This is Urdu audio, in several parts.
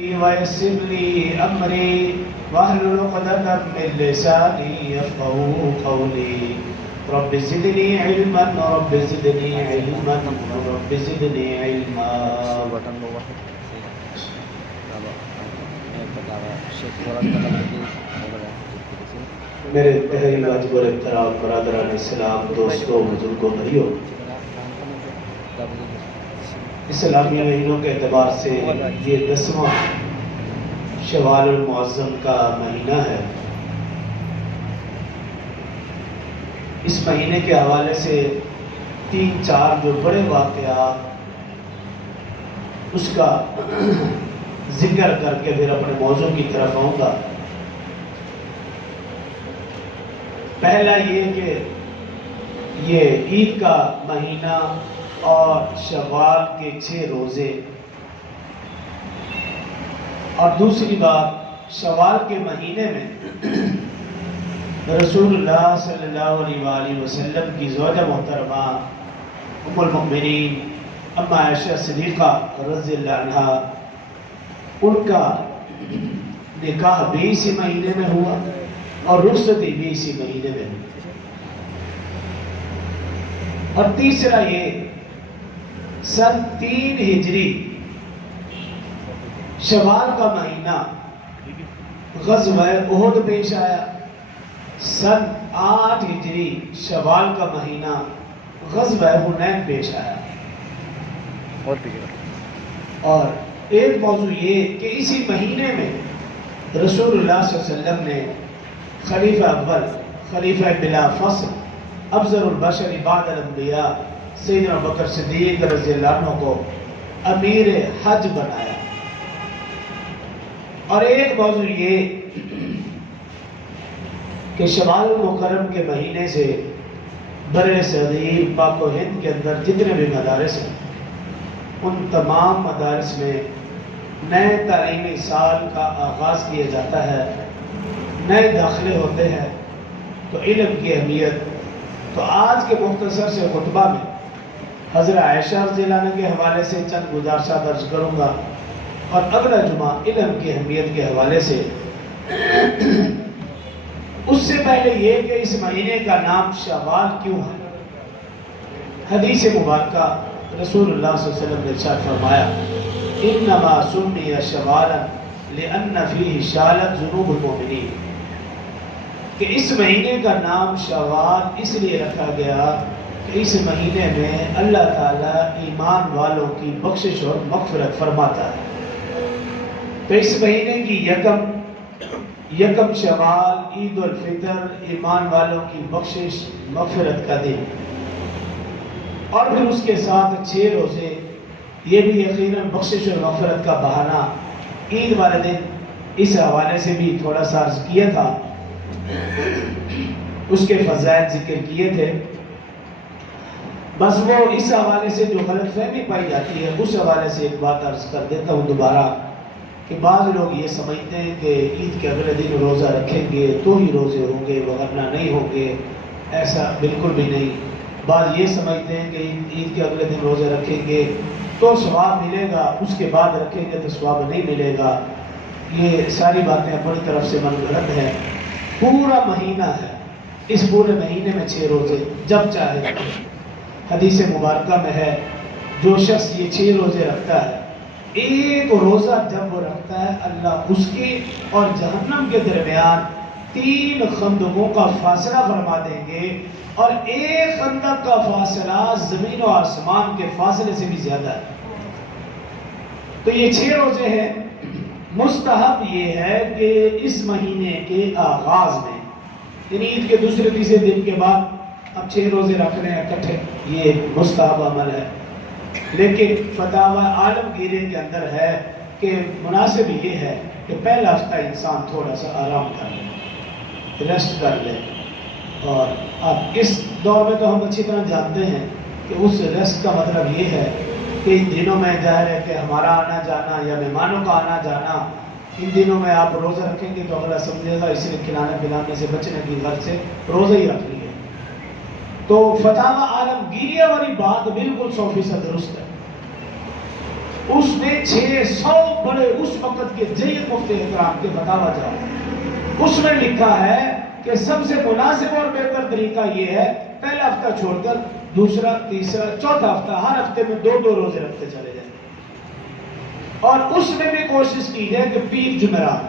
ويسر لي أمري واحلل عقدة من لساني يفقهوا قولي رب زدني علما رب زدني علما رب زدني علما. میرے تحریر واجب اور احترام برادران اسلام، دوستوں، بزرگوں، بھائیوں، اسلامی مہینوں کے اعتبار سے یہ 10واں شوال المعظم کا مہینہ ہے. اس مہینے کے حوالے سے 3-4 جو بڑے واقعات اس کا ذکر کر کے پھر اپنے موضوع کی طرف آؤں گا. پہلا یہ کہ یہ عید کا مہینہ اور شوال کے 6 روزے، اور دوسری بات شوال کے مہینے میں رسول اللہ صلی اللہ علیہ وآلہ وسلم کی زوجہ محترمہ ام المؤمنین اما عائشہ صدیقہ رضی اللہ عنہا، ان کا نکاح بھی اسی مہینے میں ہوا اور رخصتی بھی اسی مہینے میں. اور تیسرا یہ سن 3 ہجری شوال کا مہینہ غزوہ احد پیش آیا. سن 8 ہجری شوال کا مہینہ غزوہ حنین پیش آیا. اور ایک موضوع یہ کہ اسی مہینے میں رسول اللہ صلی اللہ علیہ وسلم نے خلیفہ اول، خلیفہ بلا فصل، افضل البشر بعد الانبیاء سیدنا ابوبکر صدیق رضی اللہ عنہ کو امیر حج بنایا. اور ایک موضوع یہ کہ شمال المکرم کے مہینے سے بر صغیر پاک و ہند کے اندر جتنے بھی مدارس ہیں ان تمام مدارس میں نئے تعلیمی سال کا آغاز کیا جاتا ہے، نئے داخلے ہوتے ہیں. تو علم کی اہمیت، تو آج کے مختصر سے خطبہ میں حضرت عائشہ رضی اللہ عنہ کے حوالے سے چند گزارشات درج کروں گا، اور اگلا جمعہ علم کی اہمیت کے حوالے سے. اس سے پہلے یہ کہ اس مہینے کا نام شوال کیوں ہے. حدیث مبارکہ رسول اللہ صلی اللہ علیہ وسلم نے ارشاد فرمایا انما سمی شوالا لأن فیہ شالت ذنوب المؤمنین، کہ اس مہینے کا نام شوال اس لیے رکھا گیا کہ اس مہینے میں اللہ تعالیٰ ایمان والوں کی بخشش اور مغفرت فرماتا ہے. تو اس مہینے کی یکم شوال عید الفطر، ایمان والوں کی بخشش مغفرت کا دن، اور پھر اس کے ساتھ 6 روزے، یہ بھی یقیناً بخشش اور مغفرت کا بہانہ. عید والے دن اس حوالے سے بھی تھوڑا سا عرض کیا تھا، اس کے فضائل ذکر کیے تھے. بس وہ اس حوالے سے جو غلط فہمی پائی جاتی ہے اس حوالے سے ایک بات عرض کر دیتا ہوں دوبارہ، کہ بعض لوگ یہ سمجھتے ہیں کہ عید کے اگلے دن روزہ رکھیں گے تو ہی روزے ہوں گے ورنہ نہیں ہوں گے. ایسا بالکل بھی نہیں. بعض یہ سمجھتے ہیں کہ عید کے اگلے دن روزے رکھیں گے تو ثواب ملے گا، اس کے بعد رکھیں گے تو ثواب نہیں ملے گا. یہ ساری باتیں اپنی طرف سے من غلط ہے. پورا مہینہ ہے، اس پورے مہینے میں 6 روزے جب چاہے. حدیث مبارکہ میں ہے جو شخص یہ 6 روزے رکھتا ہے، ایک روزہ جب وہ رکھتا ہے اللہ اس کی اور جہنم کے درمیان 3 خندقوں کا فاصلہ فرما دیں گے، اور ایک خندق کا فاصلہ زمین و آسمان کے فاصلے سے بھی زیادہ ہے. تو یہ 6 روزے ہیں. مستحب یہ ہے کہ اس مہینے کے آغاز میں، یعنی عید کے دوسرے تیسرے دن کے بعد اب 6 روزے رکھ رہے ہیں اکٹھے، یہ مستحب عمل ہے. لیکن فتاوی عالمگیری کے اندر ہے کہ مناسب یہ ہے کہ پہلا ہفتہ انسان تھوڑا سا آرام کر لے، ریسٹ کر لے. اور اب اس دور میں تو ہم اچھی طرح جانتے ہیں کہ اس ریسٹ کا مطلب یہ ہے کہ ان دنوں میں ظاہر ہے کہ ہمارا آنا جانا یا مہمانوں کا آنا جانا، ان دنوں میں آپ روزہ رکھیں گے تو اگلا سمجھے گا اس نے کھلانے پلانے سے بچنے کی غرض سے روزہ ہی رکھ لیے. تو فتاوی عالمگیریہ والی بات بالکل 100% درست ہے. اس نے 600 بڑے اس وقت کے جید مفتی احترام کے فتاوی جواب، اس میں لکھا ہے کہ سب سے مناسب اور بہتر طریقہ یہ ہے پہلا ہفتہ چھوڑ کر دوسرا، تیسرا، چوتھا ہفتہ ہر ہفتے میں 2 روزے رکھتے چلے جائیں، اور اس میں بھی کوشش کی جائے کہ پیر جمعرات،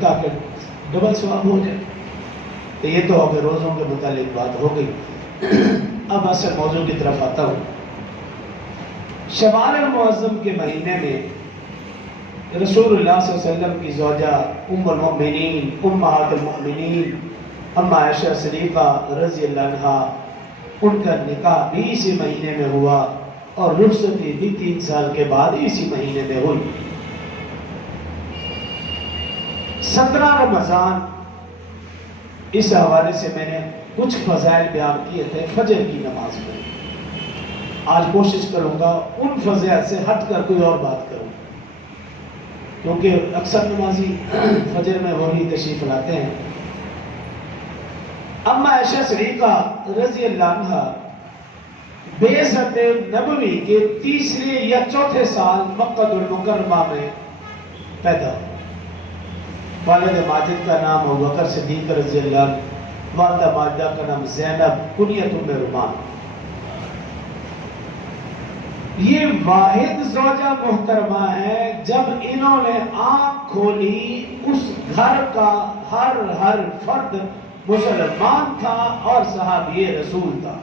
تاکہ ڈبل ثواب ہو جائے۔ تو یہ تو اب روزوں کے متعلق بات ہو گئی۔ اب اصل موضوع کی طرف آتا ہوں۔ شوال المعظم کے مہینے میں رسول اللہ صلی اللہ علیہ وسلم کی زوجہ ام المؤمنین امہات المؤمنین اما عائشہ صدیقہ رضی اللہ عنہا، ان کا نکاح بھی اسی مہینے میں ہوا اور رخصتی بھی 3 سال کے بعد اسی مہینے میں ہوئی۔ 17 رمضان، اس حوالے سے میں نے کچھ فضائل بیان کیے تھے فجر کی نماز میں۔ آج کوشش کروں گا ان فضائل سے ہٹ کر کوئی اور بات کروں، کیونکہ اکثر نمازی فجر میں وہی تشریف لاتے ہیں۔ اما عائشہ صدیقہ رضی اللہ عنہا بعثت نبوی کے 3 یا 4 سال مکہ المکرمہ میں پیدا ہوئی۔ والد ماجد کا نام ابوبکر صدیق رضی اللہ عنہ، والدہ ماجدہ کا نام زینب کنیت ام رومان۔ یہ واحد زوجہ محترمہ ہے جب انہوں نے آنکھ کھولی اس گھر کا ہر فرد مسلمان تھا اور صحابی رسول تھا۔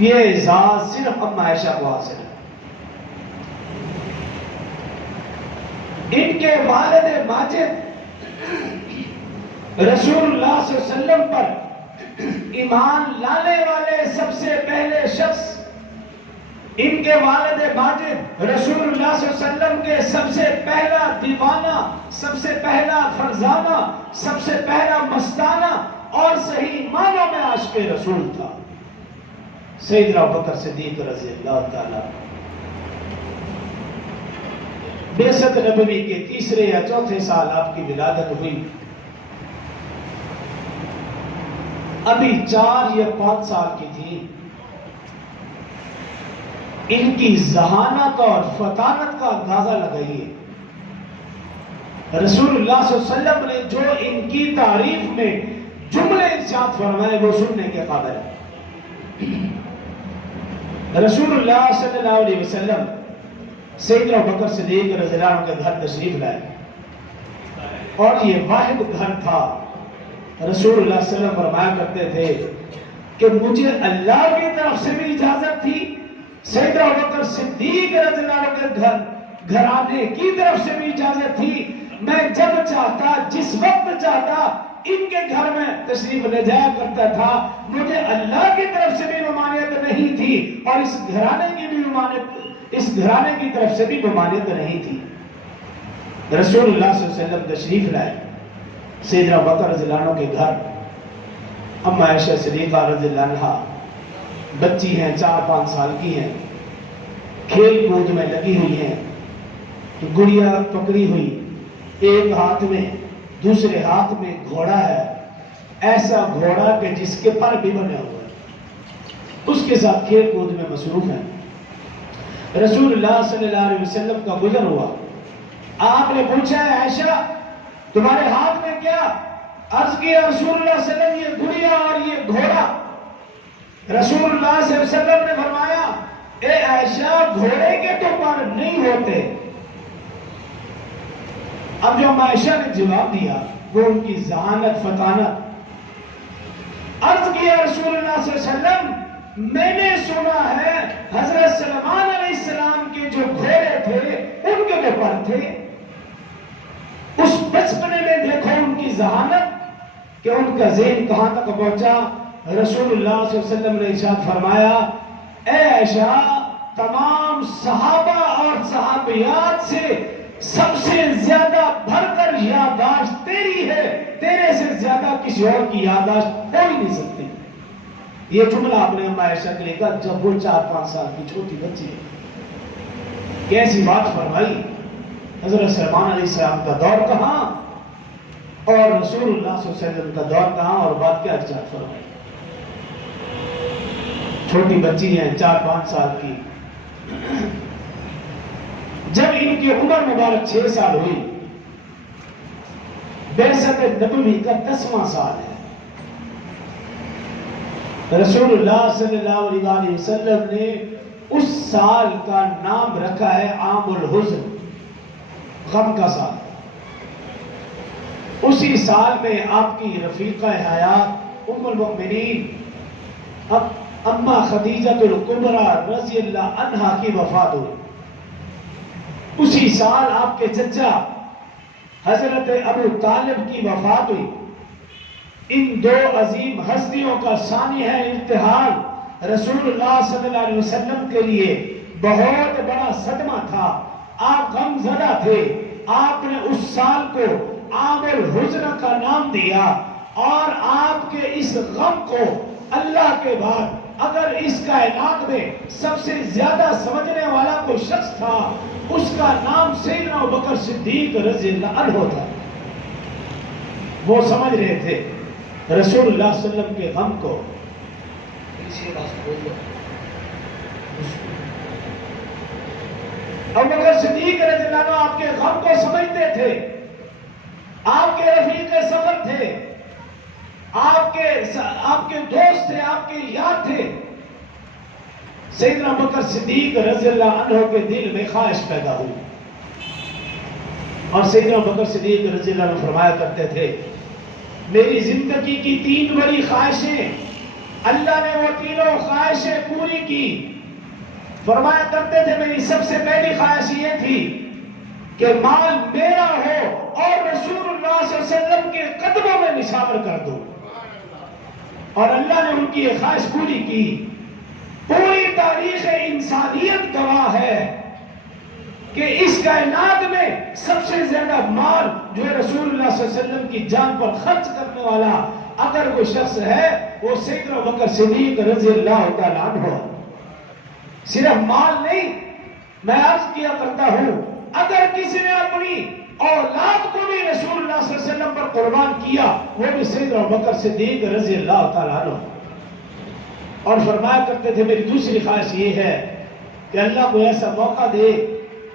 یہ اعزاز صرف اما عائشہ کو حاصل ہے۔ ان کے والد ماجد رسول اللہ صلی اللہ علیہ وسلم پر ایمان لانے والے سب سے پہلے شخص، ان کے والد ماجد رسول اللہ صلی اللہ علیہ وسلم کے سب سے پہلا دیوانہ، سب سے پہلا فرزانہ، سب سے پہلا مستانہ اور صحیح معنوں میں عاشق رسول تھا، سیدنا ابوبکر صدیق رضی اللہ تعالیٰ۔ بعثت نبوی کے 3 یا 4 سال آپ کی ولادت ہوئی۔ ابھی 4 یا 5 سال کی تھی۔ ان کی ذہانت اور فطانت کا اندازہ لگائیے۔ رسول اللہ صلی اللہ علیہ وسلم نے جو ان کی تعریف میں جملے ارشاد فرمائے وہ سننے کے قابل ہے۔ رسول اللہ صلی اللہ علیہ وسلم سیدنا ابوبکر صدیق رضی اللہ عنہ کے گھر تشریف لائے، اور یہ واحد گھر تھا۔ رسول اللہ صلی اللہ علیہ وسلم فرمایا کرتے تھے کہ مجھے اللہ کی طرف سے بھی اجازت تھی، سیدنا ابوبکر صدیق رضی اللہ عنہ کے گھرانے کی طرف سے بھی اجازت تھی، میں جب چاہتا جس وقت چاہتا ان کے گھر میں تشریف لے جایا کرتا تھا۔ مجھے اللہ کی طرف سے بھی ممانعت نہیں تھی اور اس گھرانے کی طرف سے بھی ممانعت نہیں تھی۔ رسول اللہ صلی اللہ علیہ وسلم تشریف لائے سیدنا ابوبکر رضی اللہ عنہ کے گھر۔ اما عائشہ صدیقہ رضی اللہ عنہا بچی ہیں، 4-5 سال کی ہیں، کھیل کود میں لگی ہوئی ہیں، گڑیا پکڑی ہوئی، ایک ہاتھ میں دوسرے ہاتھ میں گھوڑا ہے، ایسا گھوڑا کہ جس کے پر بھی بنے ہوئے ہیں، اس کے ساتھ کھیل کود میں مصروف ہیں۔ رسول اللہ صلی اللہ علیہ وسلم کا گزر ہوا، آپ نے پوچھا ہے عائشہ تمہارے ہاتھ میں کیا؟ عرض کیا رسول اللہ صلی اللہ علیہ وسلم یہ گڑیا اور یہ گھوڑا۔ رسول اللہ صلی اللہ علیہ وسلم نے فرمایا اے عائشہ گھوڑے کے تو پر نہیں ہوتے۔ اب جو عائشہ نے جواب دیا وہ ان کی ذہانت فطانت۔ عرض کیا رسول اللہ صلی اللہ علیہ وسلم میں نے سنا ہے حضرت سلمان علیہ السلام کے جو گھوڑے تھے ان کے جو پر تھے۔ اس بچپنے میں دیکھو ان کی ذہانت کہ ان کا ذہن کہاں تک پہنچا۔ رسول اللہ صلی اللہ علیہ وسلم نے ارشاد فرمایا اے عائشہ تمام صحابہ اور صحابیات سے سب سے زیادہ بڑھ کر یادداشت تیری ہے، تیرے سے زیادہ کسی اور کی یادداشت ہو ہی نہیں سکتی۔ یہ جملہ آپ نے اما عائشہ کے لئے کہا جب وہ 4-5 سال کی چھوٹی بچی ہے۔ کیسی بات فرمائی۔ حضرت سلمان علیہ السلام کا دور کہاں اور رسول اللہ صلی اللہ علیہ وسلم کا دور کہاں، اور بات کیا ارشاد فرمائی۔ چھوٹی بچی ہیں 4-5 سال کی، جب ان کی عمر مبارک 6 سال ہوئی، بعثت نبوی کا 10واں سال ہے، رسول اللہ صلی اللہ علیہ وسلم نے اس سال کا نام رکھا ہے عام الحزن، غم کا سال۔ اسی سال میں آپ کی رفیقہ حیات ام المؤمنین اما خدیجہ الکبریٰ رضی اللہ عنہا کی وفات ہوئی۔ اسی سال آپ کے چچا حضرت ابو طالب کی وفات ہوئی۔ ان دو عظیم ہستیوں کا سانحہ ارتحال رسول اللہ صلی اللہ علیہ وسلم کے لیے بہت بڑا صدمہ تھا۔ آپ غم زدہ تھے۔ آپ نے اس سال کو عام الحزن کا نام دیا، اور آپ کے اس غم کو اللہ کے بعد اگر اس کائنات میں سب سے زیادہ سمجھنے والا کوئی شخص تھا، اس کا نام سیدنا ابوبکر صدیق رضی اللہ عنہ تھا۔ وہ سمجھ رہے تھے رسول اللہ صلی اللہ علیہ وسلم کے غم کو۔ ابوبکر صدیق رضی اللہ عنہ آپ کے غم کو سمجھتے تھے، آپ کے رفیق سفر تھے، آپ کے دوست تھے، آپ کے یار تھے۔ سیدنا ابوبکر صدیق رضی اللہ عنہ کے دل میں خواہش پیدا ہوئی، اور سیدنا ابوبکر صدیق رضی اللہ عنہ فرمایا کرتے تھے، میری زندگی کی 3 بڑی خواہشیں، اللہ نے وہ تینوں خواہشیں پوری کی۔ فرمایا کرتے تھے میری سب سے پہلی خواہش یہ تھی کہ مال میرا ہو اور رسول اللہ صلی اللہ علیہ وسلم کے قدموں میں نشاور کر دو، اور اللہ نے ان کی یہ خواہش پوری کی۔ پوری تاریخ انسانیت گواہ ہے کہ اس کائنات میں سب سے زیادہ مال جو ہے رسول اللہ صلی اللہ علیہ وسلم کی جان پر خرچ کرنے والا اگر کوئی شخص ہے، وہ سیدنا ابوبکر صدیق رضی اللہ تعالیٰ عنہ۔ صرف مال نہیں، میں عرض کیا کرتا ہوں، اگر کسی نے اپنی اولاد کو بھی رسول اللہ صلی اللہ علیہ وسلم پر قربان کیا، وہ بھی سیدنا ابوبکر صدیق رضی اللہ تعالیٰ عنہ۔ اور فرمایا کرتے تھے میری دوسری خواہش یہ ہے کہ اللہ کو ایسا موقع دے،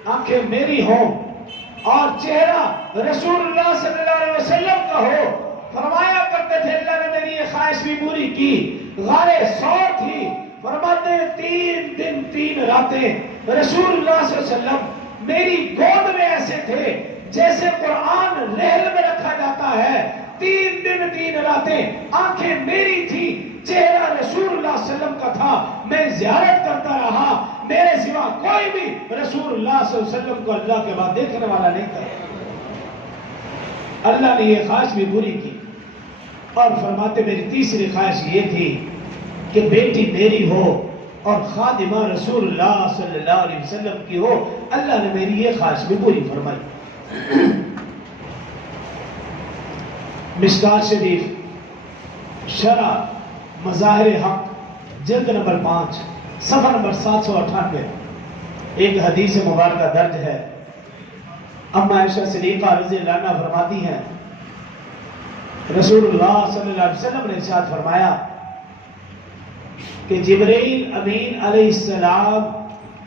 آنکھیں میری ہوں اور چہرہ رسول اللہ صلی اللہ علیہ وسلم کا ہو۔ فرمایا کرتے تھے اللہ نے میری یہ خواہش بھی پوری کی۔ غار ثور تھی، فرماتے ہیں 3 دن 3 راتیں رسول اللہ صلی اللہ علیہ وسلم میری گود میں ایسے تھے جیسے قرآن رحل میں رکھا جاتا ہے۔ 3 دن 3 راتیں آنکھیں میری تھی، چہرہ رسول اللہ صلی اللہ علیہ وسلم کا تھا۔ میں زیارت کرتا رہا، میرے سوا کوئی بھی رسول اللہ صلی اللہ علیہ وسلم کو اللہ کے بعد دیکھنے والا نہیں تھا۔ اللہ نے یہ خواہش بھی پوری کی، اور فرماتے میری تیسری خواہش یہ تھی کہ بیٹی میری ہو اور خادمہ رسول اللہ صلی اللہ علیہ وسلم کی ہو۔ اللہ نے میری یہ خواہش بھی پوری فرمائی۔ مشکات شریف شرح مظاہر حق جلد نمبر 5 صفحہ نمبر 798 ایک حدیث مبارکہ درج ہے۔ اما عائشہ صدیقہ رضی اللہ عنہ فرماتی ہیں رسول اللہ صلی اللہ علیہ وسلم نے ارشاد فرمایا کہ جبرائیل امین علیہ السلام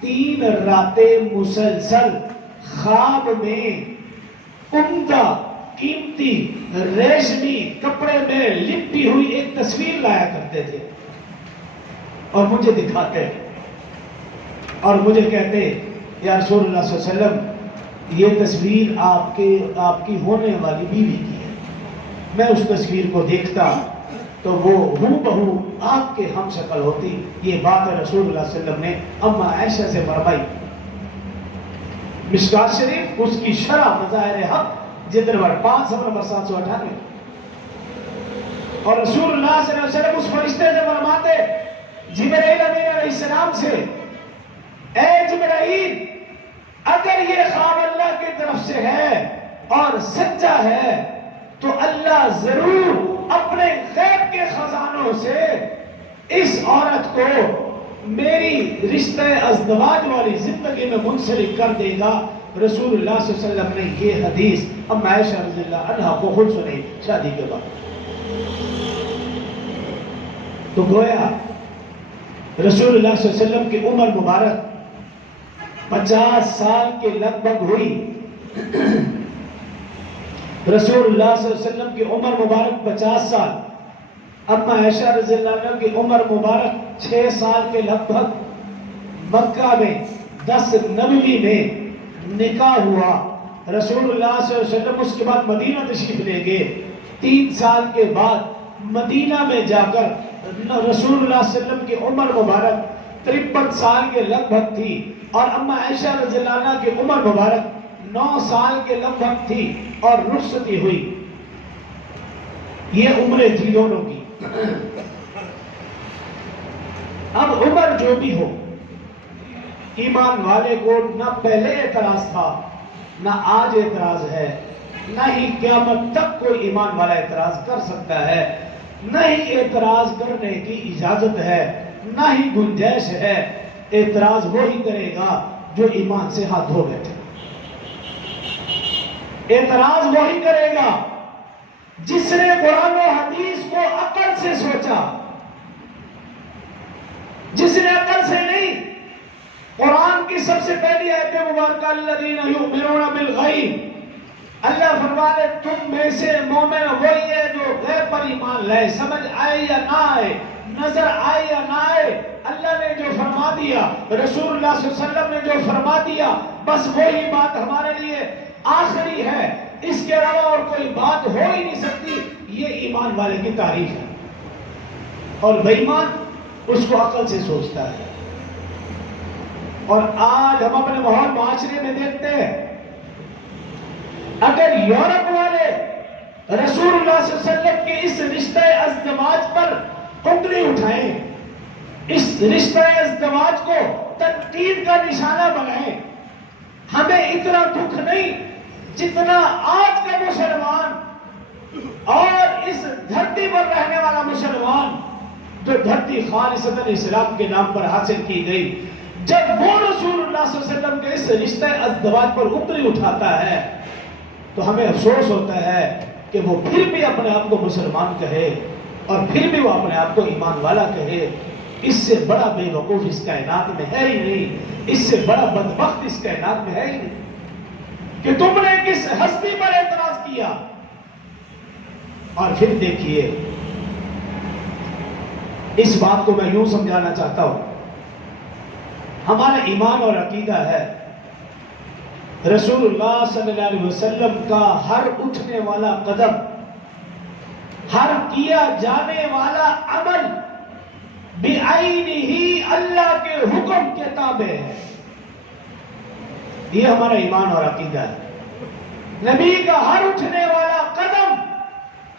3 راتیں مسلسل خواب میں عمدہ قیمتی ریشمی کپڑے میں لپٹی ہوئی ایک تصویر لایا کرتے تھے، اور مجھے دکھاتے اور مجھے کہتے یا رسول اللہ صلی اللہ علیہ وسلم یہ تصویر آپ کی ہونے والی بیوی کی ہے۔ میں اس تصویر کو دیکھتا تو وہ ہو بہو آپ کے ہم شکل ہوتی۔ یہ بات رسول اللہ صلی اللہ علیہ وسلم نے اما عائشہ سے فرمائی۔ مشکات شریف اس کی شرح مظاہر حق جلد نمبر 5 صفحہ نمبر 798۔ اور رسول اللہ صلی اللہ علیہ وسلم اس فرشتے سے فرماتے جبرائیل امین علیہ السلام سے، اے جبرائیل اگر یہ خواب اللہ کی طرف سے ہے اور سچا ہے تو اللہ ضرور اپنے غیب کے خزانوں سے اس عورت کو میری رشتہ ازدواج والی زندگی میں منسلک کر دے گا۔ رسول اللہ صلی اللہ علیہ وسلم نے یہ حدیث ام عائشہ رضی اللہ عنہ کو خود سنی شادی کے بعد۔ تو گویا رسول اللہ صلی اللہ علیہ وسلم کی عمر مبارک 50 سال کے لگ بھگ ہوئی. رسول اللہ صلی اللہ علیہ وسلم کی عمر مبارک 50 سال. اما عائشہ رضی اللہ عنہ کی عمر مبارک 6 سال کے لگ بھگ. مکہ میں 10 نبوی میں نکاح ہوا. رسول اللہ صلی اللہ علیہ وسلم اس کے بعد مدینہ تشریف لے گئے. 3 سال کے بعد مدینہ میں جا کر رسول اللہ صلی اللہ علیہ وسلم کی عمر مبارک 53 سال کے لگ بھگ تھی اور اما عائشہ رضی اللہ عنہ کی عمر مبارک 9 سال کے لگ بھگ تھی اور رخصتی ہوئی. یہ عمریں تھی دونوں کی. اب عمر جو بھی ہو، ایمان والے کو نہ پہلے اعتراض تھا نہ آج اعتراض ہے، نہ ہی قیامت تک کوئی ایمان والا اعتراض کر سکتا ہے، نہ ہی اعتراض کرنے کی اجازت ہے، نہ ہی گنجائش ہے. اعتراض وہی کرے گا جو ایمان سے ہاتھ دھو بیٹھے. اعتراض وہی کرے گا جس نے قرآن و حدیث کو عقل سے سوچا. جس نے عقل سے نہیں، قرآن کی سب سے پہلی آیت مبارکہ الذین یؤمنون بالغیب، اللہ فرماتے تم میں سے مومن وہی ہے جو غیب پر ایمان لائے. سمجھ آئے یا نہ آئے، نظر آئے یا نہ آئے، اللہ نے جو فرما دیا، رسول اللہ صلی اللہ علیہ وسلم نے جو فرما دیا، بس وہی بات ہمارے لیے آخری ہے. اس کے علاوہ اور کوئی بات ہو ہی نہیں سکتی. یہ ایمان والے کی تعریف ہے. اور بے ایمان اس کو عقل سے سوچتا ہے. اور آج ہم اپنے ماحول معاشرے میں دیکھتے ہیں، اگر یورپ والے رسول اللہ صلی اللہ علیہ وسلم کے اس رشتہ ازدواج پر انگلی اٹھائیں، اس رشتہ ازدواج کو تنقید کا نشانہ بنائیں، ہمیں اتنا دکھ نہیں جتنا آج کا مسلمان اور اس دھرتی پر رہنے والا مسلمان، جو دھرتی خالصتاً اسلام کے نام پر حاصل کی گئی، جب وہ رسول اللہ صلی اللہ علیہ وسلم کے اس رشتہ ازدواج پر انگلی اٹھاتا ہے تو ہمیں افسوس ہوتا ہے کہ وہ پھر بھی اپنے آپ کو مسلمان کہے اور پھر بھی وہ اپنے آپ کو ایمان والا کہے. اس سے بڑا بے وقوف اس کائنات میں ہے ہی نہیں، اس سے بڑا بدبخت اس کائنات میں ہے ہی نہیں کہ تم نے کس ہستی پر اعتراض کیا. اور پھر دیکھیے، اس بات کو میں یوں سمجھانا چاہتا ہوں، ہمارا ایمان اور عقیدہ ہے رسول اللہ صلی اللہ علیہ وسلم کا ہر اٹھنے والا قدم، ہر کیا جانے والا عمل بعینہ اللہ کے حکم کے تابع ہے. یہ ہمارا ایمان اور عقیدہ ہے. نبی کا ہر اٹھنے والا قدم،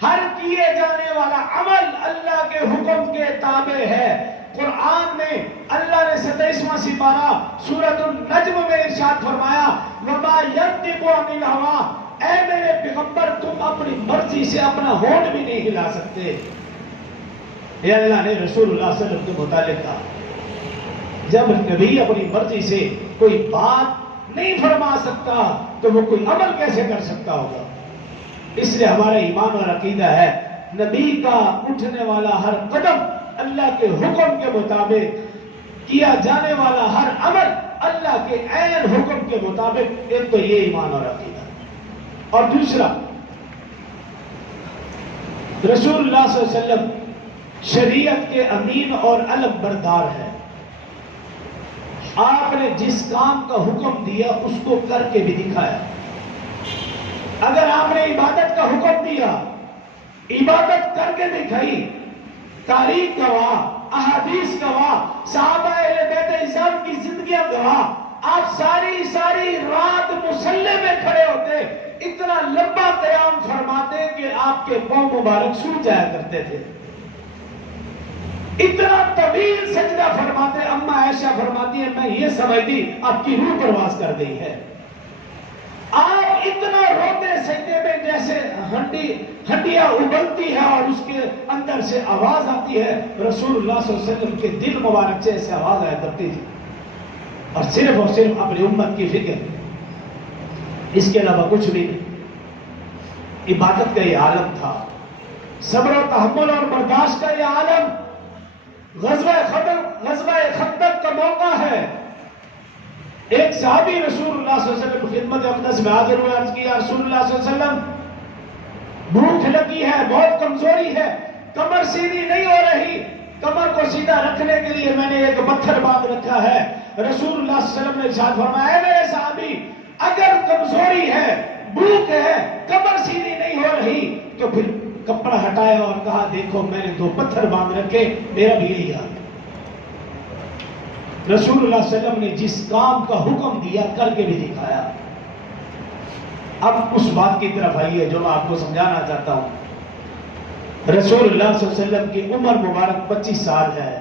ہر کیے جانے والا عمل اللہ کے حکم کے تابع ہے. قرآن میں اللہ نے 27واں سپارہ سورۃ النجم میں ارشاد فرمایا وَمَا يَنطِقُ عَنِ الْهَوَىٰ، اے میرے پیغمبر تم اپنی مرضی سے اپنا ہونٹ بھی نہیں ہلا سکتے. یہ اللہ نے رسول اللہ صلی اللہ علیہ وسلم کے متعلق کہا. جب نبی اپنی مرضی سے کوئی بات نہیں فرما سکتا تو وہ کوئی عمل کیسے کر سکتا ہوگا؟ اس لیے ہمارا ایمان اور عقیدہ ہے نبی کا اٹھنے والا ہر قدم اللہ کے حکم کے مطابق، کیا جانے والا ہر عمل اللہ کے عین حکم کے مطابق. ایک تو یہ ایمان اور عقیدہ، اور دوسرا رسول اللہ صلی اللہ علیہ وسلم شریعت کے امین اور علم بردار ہے. آپ نے جس کام کا حکم دیا اس کو کر کے بھی دکھایا. اگر آپ نے عبادت کا حکم دیا، عبادت کر کے دکھائی. تاریخ گواہ، احادیث گواہ، صحابہ اہل بیت اسلام کی زندگیاں گواہ. آپ ساری رات مصلی میں کھڑے ہوتے، اتنا لمبا قیام فرماتے کہ آپ کے پاؤں مبارک سوج جایا کرتے تھے. اتنا طویل سجدہ فرماتے. اما عائشہ فرماتی ہے میں یہ سمجھتی آپ کی روح پرواز کر گئی ہے. آپ اتنا روتے سجدے میں جیسے ہنڈیاں ابلتی ہے اور اس کے اندر سے آواز آتی ہے. رسول اللہ صلی اللہ علیہ وسلم کے دل مبارک سے ایسے آواز آیا کرتی تھی. اور صرف اپنی امت کی فکر، اس کے علاوہ کچھ بھی نہیں. عبادت کا یہ عالم تھا، صبر و تحمل اور برداشت کا یہ عالم. غزوہ خندق کا موقع ہے. ایک صحابی رسول اللہ صلی اللہ علیہ وسلم خدمت اقدس میں حاضر ہوئے، عرض کیا رسول اللہ صلی اللہ علیہ وسلم بھوک لگی ہے، بہت کمزوری ہے، کمر سیدھی نہیں ہو رہی، کمر کو سیدھا رکھنے کے لیے میں نے ایک پتھر باندھ رکھا ہے۔ رسول اللہ صلی اللہ علیہ وسلم نے ارشاد فرمایا اے میرے صحابی، اگر کمزوری ہے، بھوک ہے، کمر سیدھی نہیں ہو رہی تو پھر کپڑا ہٹایا اور کہا دیکھو میں نے 2 پتھر باندھ رکھے، میرا بھی یہی حال ہے۔ رسول اللہ صلی اللہ علیہ وسلم نے جس کام کا حکم دیا کر کے بھی دکھایا۔ اب اس بات کی طرف آئیے جو میں آپ کو سمجھانا چاہتا ہوں۔ رسول اللہ صلی اللہ علیہ وسلم کی عمر مبارک 25 سال ہے،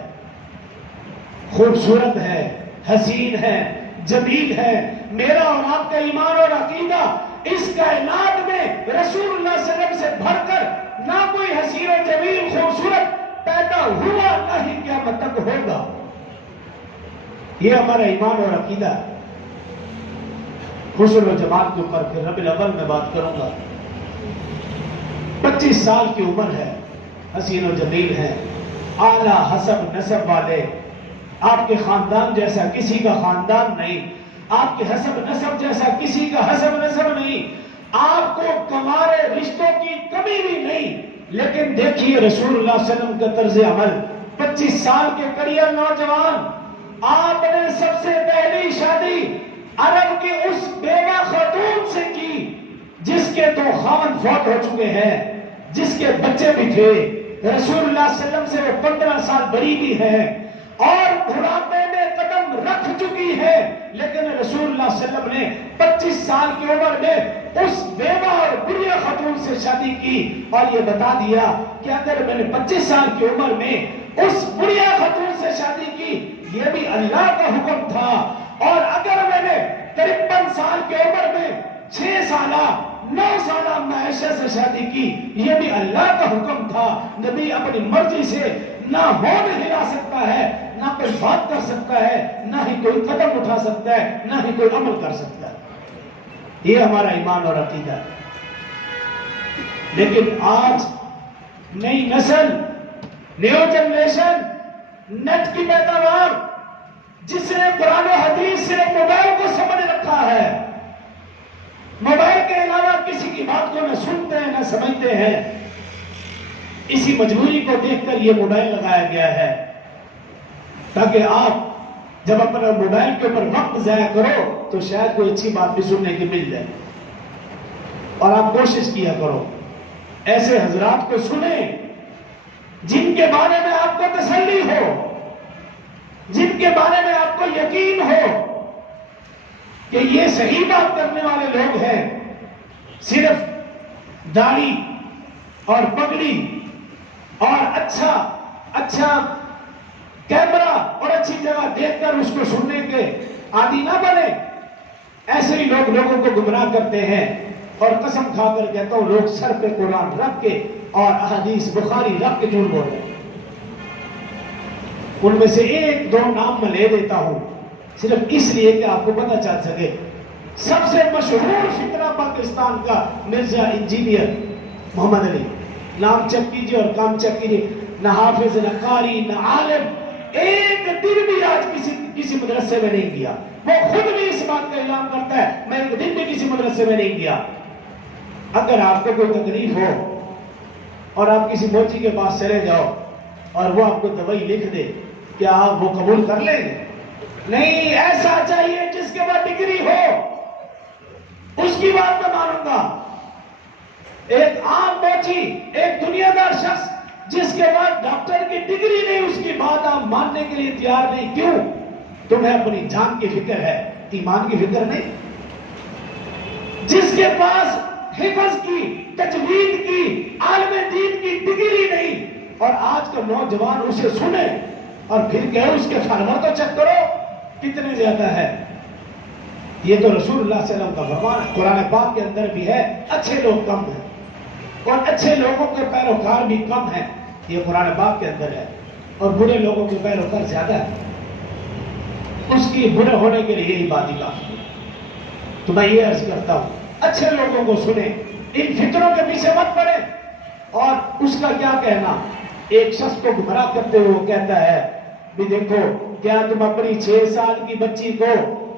خوبصورت ہے، حسین ہے، جمیل ہے۔ میرا اور آپ کا ایمان اور عقیدہ اس کائنات میں رسول اللہ صلی اللہ علیہ وسلم سے بھر کر نہ کوئی حسین و جمیل خوبصورت پیدا ہوا نہ ہی قیامت تک ہوگا۔ یہ ہمارا ایمان اور عقیدہ ہے۔ حسن و جمال کے اوپر پھر ربیع الاول میں بات کروں گا۔ 25 سال کی عمر ہے، حسین و جمیل ہے، اعلیٰ حسب نسب والے، آپ کے خاندان جیسا کسی کا خاندان نہیں، آپ کے حسب نسب جیسا کسی کا حسب نسب نہیں، آپ کو کمارے رشتوں کی کمی بھی نہیں۔ لیکن دیکھیے رسول اللہ صلی اللہ علیہ وسلم کا طرز عمل، 25 سال کے کریئر نوجوان، آپ نے سب سے پہلی شادی عرب کی اس بیوہ خاتون سے کی جس کے 2 خاوند فوت ہو چکے ہیں، جس کے بچے بھی تھے۔ رسول اللہ صلی اللہ علیہ وسلم سے وہ 15 سال بڑی بھی ہے اور بڑھاپے میں قدم رکھ چکی ہے، لیکن رسول اللہ صلی اللہ علیہ وسلم نے 25 سال کی عمر میں اس بیوہ اور بڑھیا خاتون سے شادی کی اور یہ بتا دیا کہ اگر میں نے 25 سال کی عمر میں اس بڑھیا خاتون سے شادی کی یہ بھی اللہ کا حکم تھا، اور اگر میں نے 53 سال کی عمر میں 6 سالہ 9 سالہ معائشہ سے شادی کی یہ بھی اللہ کا حکم تھا۔ نبی اپنی مرضی سے نہ ہون ہلا سکتا ہے، نہ کوئی بات کر سکتا ہے، نہ ہی کوئی قدم اٹھا سکتا ہے، نہ ہی کوئی عمل کر سکتا ہے۔ یہ ہمارا ایمان اور عقیدہ ہے۔ لیکن آج نئی نسل، نیو جنریشن، نیٹ کی پیداوار، جس نے قرآن و حدیث سے موبائل کو سمجھ رکھا ہے، موبائل کے علاوہ کسی کی بات کو نہ سنتے ہیں نہ سمجھتے ہیں، اسی مجبوری کو دیکھ کر یہ موبائل لگایا گیا ہے تاکہ آپ جب اپنا موبائل کے اوپر وقت ضائع کرو تو شاید کوئی اچھی بات بھی سننے کی مل جائے، اور آپ کوشش کیا کرو ایسے حضرات کو سنیں جن کے بارے میں آپ کو تسلی ہو، جن کے بارے میں آپ کو یقین ہو کہ یہ صحیح بات کرنے والے لوگ ہیں۔ صرف داڑھی اور پگڑی اور اچھا کیمرہ اور اچھی جگہ دیکھ کر اس کو سننے کے عادی نہ بنے۔ ایسے ہی لوگ لوگوں کو گمراہ کرتے ہیں، اور قسم کھا کر کہتا ہوں لوگ سر پہ قرآن رکھ کے اور احادیث بخاری رکھ کے جھوٹ بول رہے ہیں۔ ان میں سے 1-2 نام میں لے دیتا ہوں صرف اس لیے کہ آپ کو پتہ چل سکے۔ سب سے مشہور فتنہ پاکستان کا مرزا انجینئر محمد علی، نام چیک کیجیے اور کام چیک کیجیے، نہ حافظ، نہ قاری، نہ عالم، ایک دن بھی آج کسی مدرسے میں نہیں گیا۔ وہ خود بھی اس بات کا اعلان کرتا ہے میں ایک دن بھی کسی مدرسے میں نہیں گیا۔ اگر آپ کو کوئی تکلیف ہو اور آپ کسی موچی کے پاس چلے جاؤ اور وہ آپ کو دوائی لکھ دے، کیا آپ وہ قبول کر لیں گے؟ نہیں، ایسا چاہیے جس کے بعد ڈگری ہو، اس کی بات میں مانوں گا۔ ایک عام موچی، ایک دنیا دار شخص جس کے بعد ڈاکٹر کی ڈگری نہیں، اس کی بات آپ ماننے کے لیے تیار نہیں۔ کیوں؟ تمہیں اپنی جان کی فکر ہے، ایمان کی فکر نہیں۔ جس کے پاس حفظ کی، تجوید کی، عالم دین کی ڈگری نہیں، اور آج کا نوجوان اسے سنے اور پھر کہے اس کے فالوور تو چیک کرو کتنے زیادہ ہے۔ یہ تو رسول اللہ صلی اللہ علیہ وسلم کا فرمان ہے، قرآن پاک کے اندر بھی ہے اچھے لوگ کم ہیں اور اچھے لوگوں کے پیروکار بھی کم ہیں، یہ قرآن پاک کے اندر ہے، اور برے لوگوں کے پیروکار زیادہ ہے۔ اس کی برے ہونے کے لیے یہی بات ہی کافی ہے۔ تو میں یہ عرض کرتا ہوں اچھے لوگوں کو سنیں، ان فطروں کے پیچھے مت پڑے۔ اور اس کا کیا کہنا، ایک شخص کو گمراہ کرتے ہوئے وہ کہتا ہے بھی دیکھو کیا تم اپنی 6 سال کی بچی کو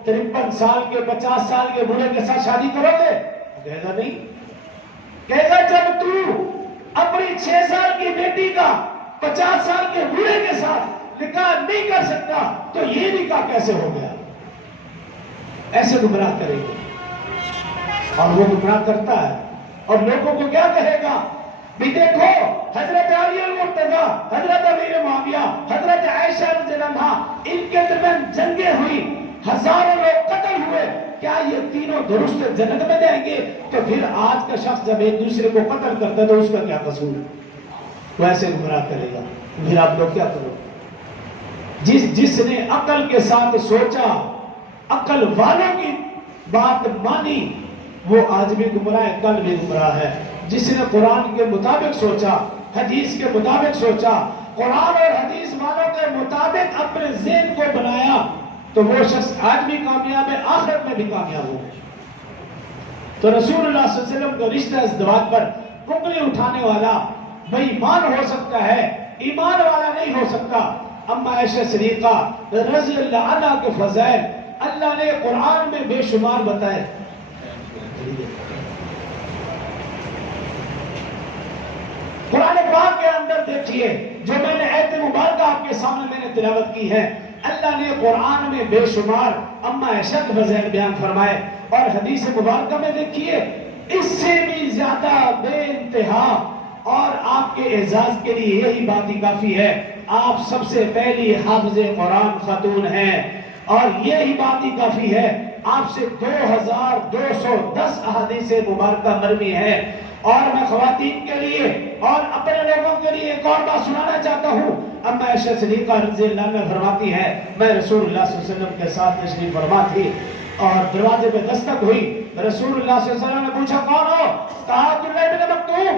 53 سال کے 50 سال کے بوڑھے کے ساتھ شادی کرو گے؟ کہے گا نہیں. کہے گا جب تو اپنی 6 سال کی بیٹی کا 50 سال کے بوڑھے کے ساتھ نکاح نہیں کر سکتا تو یہ نکاح کیسے ہو گیا؟ ایسے گمراہ کرے گا. اور وہ گمراہ کرتا ہے اور لوگوں کو کیا کہے گا بھی دیکھو حضرت علی المرتضیٰ، حضرت امیر معاویہ، حضرت عائشہ رضی اللہ عنہا، ان کے درمیان جنگیں ہوئی، ہزاروں لوگ قتل ہوئے، کیا یہ تینوں درست جنت میں جائیں گے؟ تو پھر آج کا شخص جب ایک دوسرے کو قتل کرتا ہے تو اس کا کیا قصور ہے؟ وہ ایسے گمراہ کرے گا. پھر آپ لوگ کیا کرو؟ جس نے عقل کے ساتھ سوچا، عقل والوں کی بات مانی، وہ آج بھی گمراہ ہے، کل بھی گمراہ ہے. جس نے قرآن کے مطابق سوچا، حدیث کے مطابق سوچا، قرآن اور حدیث والوں کے مطابق اپنے ذہن کو بنایا، تو وہ شخص آج بھی کامیاب ہے، آخرت میں بھی کامیاب ہو. تو رسول اللہ صلی اللہ علیہ وسلم کو رشتہ ازدواج پر انگلی اٹھانے والا بے ایمان ہو سکتا ہے، ایمان والا نہیں ہو سکتا. اما عائشہ صدیقہ رضی اللہ عنہ کے فضائل اللہ نے قرآن میں بے شمار بتائے. قرآن پاک کے اندر دیکھیے، جو میں نے آیت مبارکہ آپ کے سامنے میں نے تلاوت کی ہے، اللہ نے قرآن میں بے شمار اما عائشہ کے فضائل بیان فرمائے. اور حدیث مبارکہ میں دیکھیے اس سے بھی زیادہ بے انتہا. اور آپ کے اعزاز کے لیے یہی بات ہی کافی ہے، آپ سب سے پہلی حافظ قرآن خاتون ہیں، اور یہی بات ہی کافی ہے. آپ سے 2210 احادیث مبارکہ مروی ہے. اور میں خواتین کے لیے اور اپنے لوگوں کے لیے ایک اور بات سنانا چاہتا ہوں. اما عائشہ صدیقہ رضی اللہ عنہا فرماتی ہے، میں رسول اللہ صلی اللہ علیہ وسلم کے ساتھ تشریف فرما تھی اور دروازے پہ دستک ہوئی. رسول اللہ صلی اللہ علیہ وسلم نے پوچھا کون ہو؟ کہا عبداللہ بن مکتوم.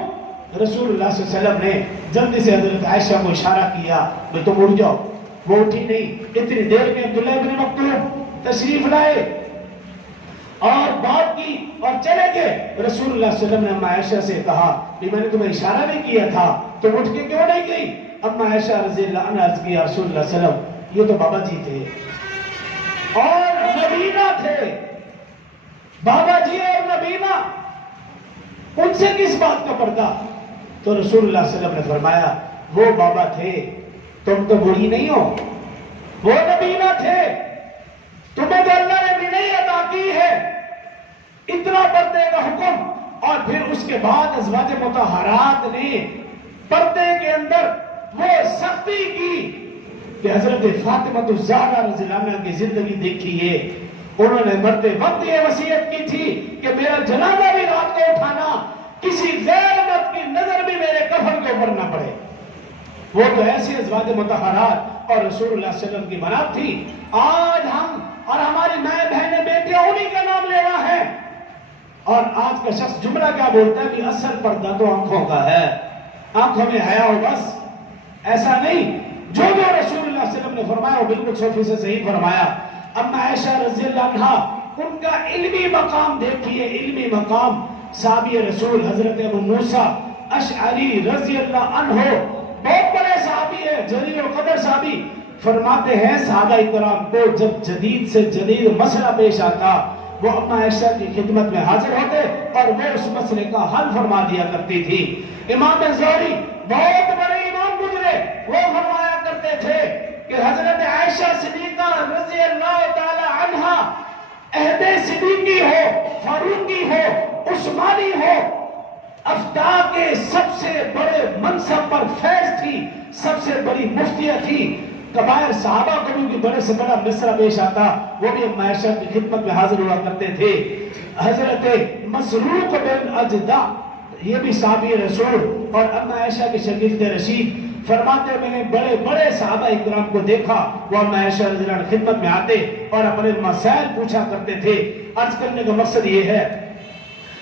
رسول اللہ صلی اللہ علیہ وسلم نے جلدی سے حضرت عائشہ کو اشارہ کیا کہ تم اٹھ جاؤ. وہ اٹھی نہیں. اتنی دیر میں عبداللہ بن مکتوم تشریف لائے اور بات کی اور چلے گئے. رسول اللہ صلی اللہ علیہ وسلم نے اما عائشہ سے کہا کہ میں نے تمہیں اشارہ بھی کیا تھا، تم اٹھ کے کیوں نہیں گئی؟ اما عائشہ رضی اللہ عنہا عرض کیا رسول اللہ صلی اللہ علیہ وسلم یہ تو بابا جی تھے اور نبینا تھے، بابا جی اور نبینا، ان سے کس بات کا پردہ؟ تو رسول اللہ صلی اللہ علیہ وسلم نے فرمایا وہ بابا تھے، تم تو بوڑھی نہیں ہو. وہ نبینا تھے، تمہیں تو اللہ نے بھی نہیں عطا کی ہے اتنا پردے کا حکم. اور پھر اس کے بعد ازواج مطہرات نے پردے کے اندر وہ سختی کی کہ حضرت فاطمہ الزہرا رضی اللہ عنہا کی زندگی دیکھیے. انہوں نے مرتے وقت یہ وصیت کی تھی کہ میرا جنازہ بھی رات کو اٹھانا، کسی غیر مرد کی نظر بھی میرے کفن کے اوپر نہ پڑے. وہ تو ایسی ازواج مطہرات اور رسول اللہ صلی اللہ علیہ وسلم کی منات تھی. آج ہم اور ہماری مائیں بہنیں بیٹیاں انہی کا نام لیوا ہے. اور آج کا شخص جملہ کیا بولتا ہے کہ اصل پردہ تو آنکھوں کا ہے، آنکھوں میں حیا ہو بس. ایسا نہیں. جو رسول اللہ صلی اللہ علیہ وسلم نے فرمایا وہ بالکل 100% صحیح فرمایا. اما عائشہ رضی اللہ عنہا ان کا علمی مقام دیکھیے، علمی مقام. صحابی رسول حضرت ابو موسیٰ اشعری رضی اللہ عنہ بہت بڑے صحابی ہے، جلیل القدر صحابی. فرماتے ہیں صحابہ کرام کو جب جدید سے جدید مسئلہ پیش آتا وہ اما عائشہ کی خدمت میں حاضر ہوتے اور وہ اس مسئلے کا حل فرما دیا کرتی تھی. امام زہری بہت بڑے امام گزرے، وہ فرمایا کرتے تھے کہ حضرت عائشہ صدیقہ رضی اللہ تعالی عنہا عہد صدیقی ہو، فاروقی ہو، عثمانی ہو، افتا کے سب سے بڑے منصب پر فیض تھی، سب سے بڑی مفتیہ تھی. کبائر صحابہ کو بھی بڑے سے بڑا مصرع پیش آتا وہ بھی اما عائشہ کی خدمت میں حاضر ہوا کرتے تھے. حضرت مسروق بن اجدع یہ بھی صحابی رسول اور اما عائشہ کے شاگرد رشید فرماتے میں نے بڑے بڑے صحابہ اکرام کو دیکھا وہ اما عائشہ رضی اللہ عنہ خدمت میں آتے اور اپنے مسائل پوچھا کرتے تھے. عرض کرنے کا مقصد یہ ہے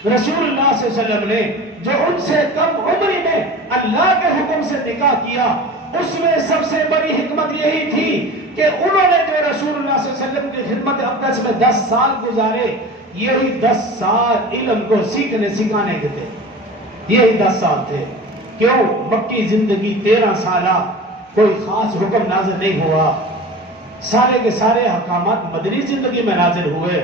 رسول اللہ صلی اللہ علیہ وسلم نے جو ان سے کم عمری میں اللہ کے حکم سے نکاح کیا اس میں سب سے بڑی حکمت یہی تھی کہ انہوں نے جو رسول اللہ صلی اللہ علیہ وسلم کی خدمت اقدس میں 10 سال گزارے، یہی 10 سال علم کو سیکھنے سکھانے کے تھے. یہی 10 سال تھے. کیوں؟ مکی زندگی 13 سالہ کوئی خاص حکم نازل نہیں ہوا. سارے کے سارے احکامات مدنی زندگی میں نازل ہوئے.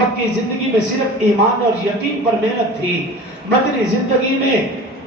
مکی زندگی میں صرف ایمان اور یقین پر محنت تھی. مدنی زندگی میں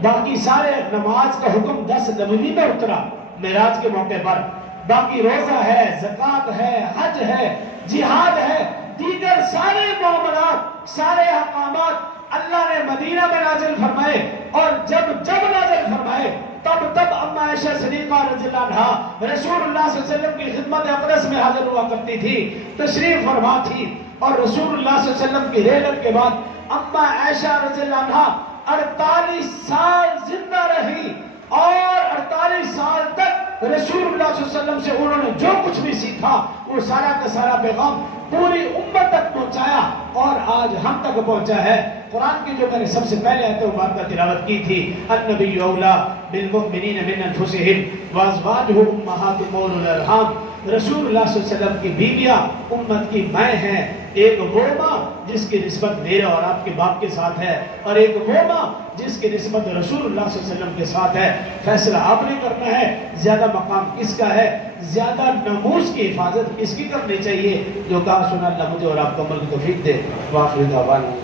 باقی سارے نماز کا حکم 10 نبوی میں اترا معراج کے موقع پر. باقی روزہ ہے، زکوٰۃ ہے، حج ہے، جہاد ہے، دیگر سارے معاملات، سارے احکامات اللہ نے مدینہ میں نازل فرمائے. اور جب نازل فرمائے تب اما عائشہ صدیقہ رضی اللہ عنہا رسول اللہ صلی اللہ علیہ وسلم کی خدمت اقدس میں حاضر ہوا کرتی تھی، تشریف فرما تھی. اور رسول اللہ صلی اللہ علیہ وسلم کی رحلت کے بعد اما عائشہ رضی اللہ عنہا 48 سال زندہ رہی اور 48 سال تک رسول اللہ صلی اللہ علیہ وسلم سے انہوں نے جو کچھ بھی سیکھا وہ سارا کا سارا پیغام پوری امت تک پہنچایا اور آج ہم تک پہنچا ہے. قرآن کی جو میں نے سب سے پہلے آیت مبارکہ تلاوت کی تھی، النبی اولا بالمؤمنین من انفسہم وازواجہ امہاتہم الارحام. رسول اللہ صلی اللہ علیہ وسلم کی بیویاں امت کی مائیں ہیں. ایک وہ ماں جس کی نسبت میرے اور آپ کے باپ کے ساتھ ہے، اور ایک وہ ماں جس کی نسبت رسول اللہ صلی اللہ علیہ وسلم کے ساتھ ہے. فیصلہ آپ نے کرنا ہے زیادہ مقام کس کا ہے، زیادہ ناموس کی حفاظت کس کی کرنی چاہیے. جو کہا سنا اللہ مجھے اور آپ کو عمل کی توفیق دے. وآخر دعوانا